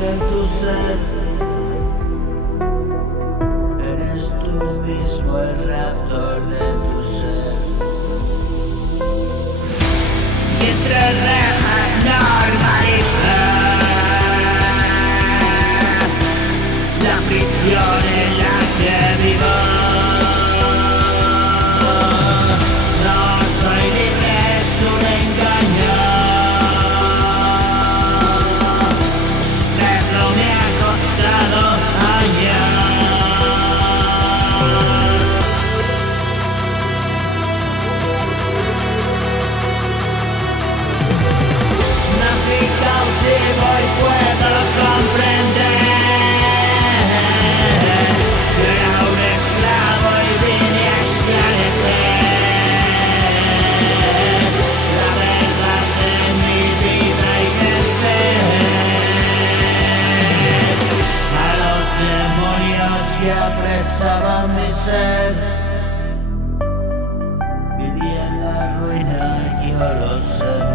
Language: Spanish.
de tu ser. Eres tú mismo el raptor de tu ser. Y entre rejas normalizar la prisión en la que vivo. No soy libre, es un engaño. Pero me ha costado años. Nací cautivo y puedo comprender que era un esclavo y vine a esclarecer la verdad de mi vida y vencer a los demonios que apresaban mi ser. Viví en la ruina, yo lo sé.